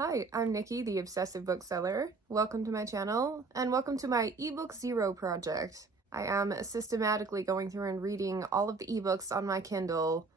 Hi, I'm Nikki, the obsessive bookseller. Welcome to my channel, and welcome to my Ebook Zero project. I am systematically going through and reading all of the ebooks on my Kindle,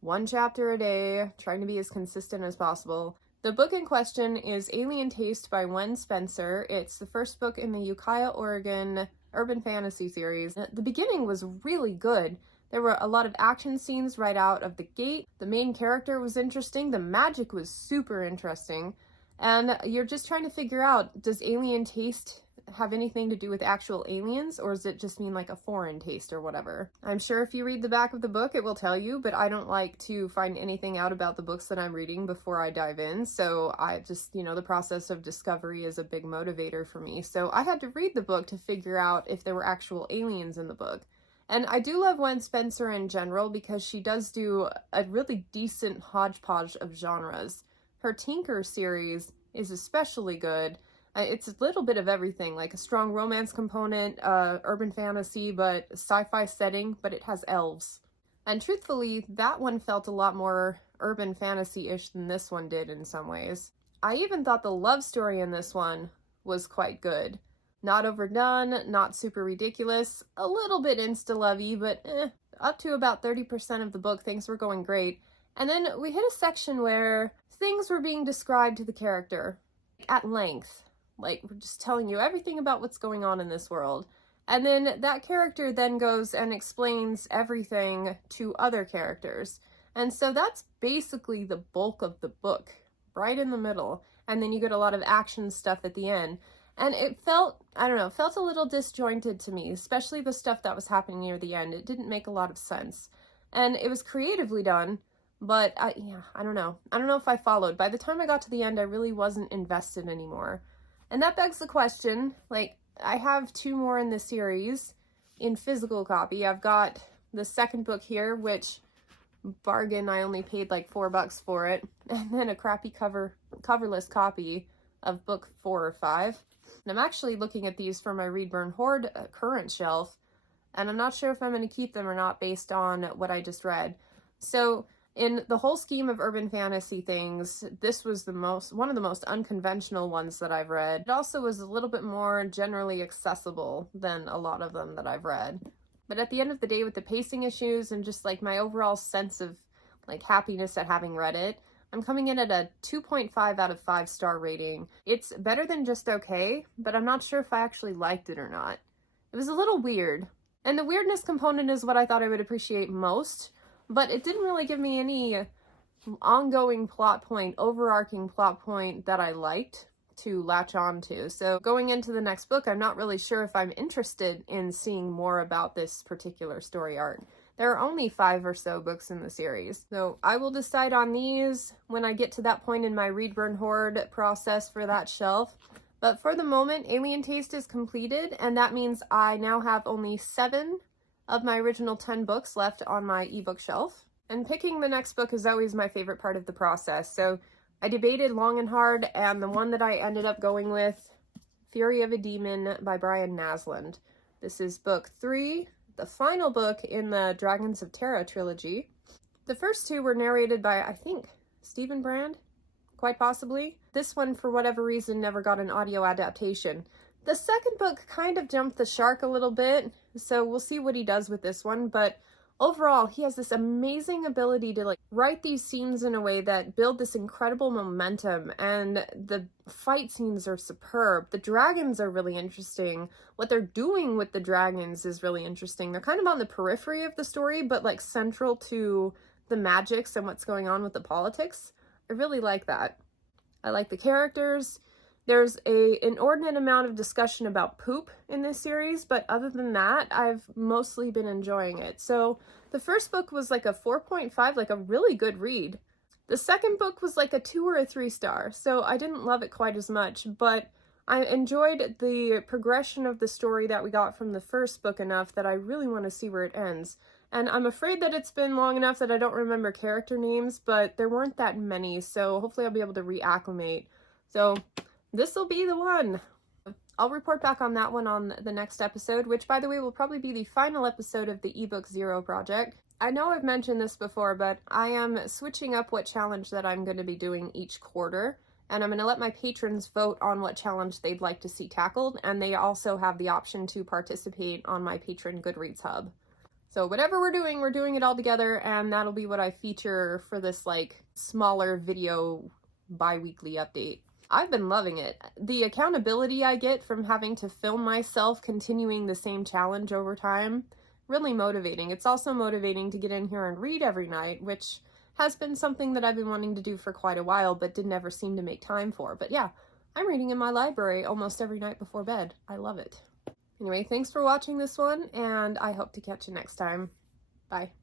one chapter a day, trying to be as consistent as possible. The book in question is Alien Taste by Wen Spencer. It's the first book in the Ukiah, Oregon urban fantasy series. The beginning was really good. There were a lot of action scenes right out of the gate. The main character was interesting. The magic was super interesting. And you're just trying to figure out, does alien taste have anything to do with actual aliens, or does it just mean like a foreign taste or whatever? I'm sure if you read the back of the book, it will tell you, but I don't like to find anything out about the books that I'm reading before I dive in. So I just, the process of discovery is a big motivator for me. So I had to read the book to figure out if there were actual aliens in the book. And I do love Wen Spencer in general because she does do a really decent hodgepodge of genres. Her Tinker series is especially good. It's a little bit of everything, like a strong romance component, urban fantasy, but sci-fi setting, but it has elves. And truthfully, that one felt a lot more urban fantasy-ish than this one did in some ways. I even thought the love story in this one was quite good. Not overdone, not super ridiculous, a little bit insta-lovey, but up to about 30% of the book, things were going great. And then we hit a section where things were being described to the character at length. Like, we're just telling you everything about what's going on in this world. And then that character then goes and explains everything to other characters. And so that's basically the bulk of the book, right in the middle. And then you get a lot of action stuff at the end. And it felt, felt a little disjointed to me, especially the stuff that was happening near the end. It didn't make a lot of sense. And it was creatively done, but I don't know. I don't know if I followed. By the time I got to the end, I really wasn't invested anymore. And that begs the question, like, I have 2 more in the series in physical copy. I've got the second book here, which, bargain, I only paid like $4 for it. And then a crappy coverless copy of book 4 or 5. And I'm actually looking at these for my Read Burn Hoard current shelf, and I'm not sure if I'm going to keep them or not based on what I just read. So in the whole scheme of urban fantasy things, this was one of the most unconventional ones that I've read. It also was a little bit more generally accessible than a lot of them that I've read. But at the end of the day, with the pacing issues and just like my overall sense of like happiness at having read it, I'm coming in at a 2.5 out of 5 star rating. It's better than just okay, but I'm not sure if I actually liked it or not. It was a little weird. And the weirdness component is what I thought I would appreciate most, but it didn't really give me any ongoing plot point, overarching plot point that I liked to latch on to. So going into the next book, I'm not really sure if I'm interested in seeing more about this particular story arc. There are only 5 or so books in the series, so I will decide on these when I get to that point in my Read Burn Hoard process for that shelf. But for the moment, Alien Taste is completed, and that means I now have only 7 of my original 10 books left on my ebook shelf. And picking the next book is always my favorite part of the process, so I debated long and hard, and the one that I ended up going with, Fury of a Demon by Brian Naslund. This is book 3. The final book in the Dragons of Terra trilogy. The first 2 were narrated by, I think, Stephen Brand, quite possibly. This one, for whatever reason, never got an audio adaptation. The second book kind of jumped the shark a little bit, so we'll see what he does with this one, but overall, he has this amazing ability to write these scenes in a way that build this incredible momentum, and the fight scenes are superb. The dragons are really interesting. What they're doing with the dragons is really interesting. They're kind of on the periphery of the story, but central to the magics and what's going on with the politics. I really like that. I like the characters. There's an inordinate amount of discussion about poop in this series, but other than that, I've mostly been enjoying it. So the first book was like a 4.5, like a really good read. The second book was like a 2 or a 3 star, so I didn't love it quite as much, but I enjoyed the progression of the story that we got from the first book enough that I really want to see where it ends. And I'm afraid that it's been long enough that I don't remember character names, but there weren't that many, so hopefully I'll be able to reacclimate. So this will be the one. I'll report back on that one on the next episode, which, by the way, will probably be the final episode of the Ebook Zero project. I know I've mentioned this before, but I am switching up what challenge that I'm going to be doing each quarter. And I'm going to let my patrons vote on what challenge they'd like to see tackled, and they also have the option to participate on my Patreon Goodreads Hub. So whatever we're doing it all together, and that'll be what I feature for this like smaller video bi-weekly update. I've been loving it. The accountability I get from having to film myself continuing the same challenge over time, really motivating. It's also motivating to get in here and read every night, which has been something that I've been wanting to do for quite a while, but did never seem to make time for. But yeah, I'm reading in my library almost every night before bed. I love it. Anyway, thanks for watching this one, and I hope to catch you next time. Bye.